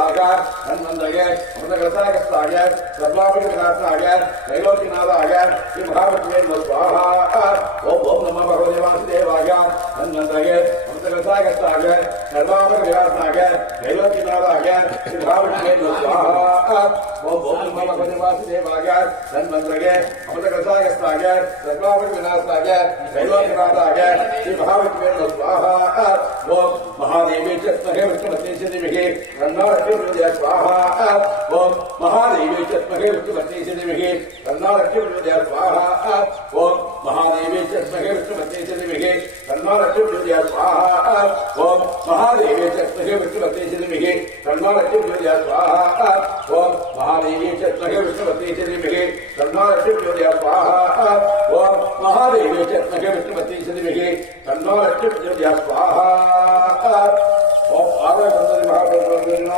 स्वाहा हनुमंतये अमृतकलशाय सर्वाभिविनाशाय त्रैलोक्यनाथाय श्री महाविष्णुवे स्वाहा ओम ओम नमः भगवते वासुदेवाय हनुमंतये अमृतकलशाय सर्वाभिविनाशाय त्रैलोक्यनाथाय श्री महाविष्णुवे स्वाहा ओम ओम नमः भगवते वासुदेवाय हनुमंतये अमृतकलशाय सर्वाभिविनाशाय त्रैलोक्यनाथाय श्री महाविष्णुवे स्वाहा ओम महादेवी च स्महे विष्णुपत्नी च देवी तन्नो लक्ष्मी स्वाहा ओम महादेवी च स्महे विष्णुपत्नी च देवी तन्नो लक्ष्मी स्वाहा ओम महादेवी च स्महे विष्णुपत्नी च देवी तन्नो लक्ष्मी स्वाहा ओम महादेवी च स्महे विष्णुपत्नी च देवी तन्नो लक्ष्मी स्वाहा ओम महादेवी च स्महे विष्णुपत्नी च देवी तन्नो लक्ष्मी स्वाहा ओम महादेवी च स्महे विष्णुपत्नी च देवी तन्नो लक्ष्मी स्वाहा ओम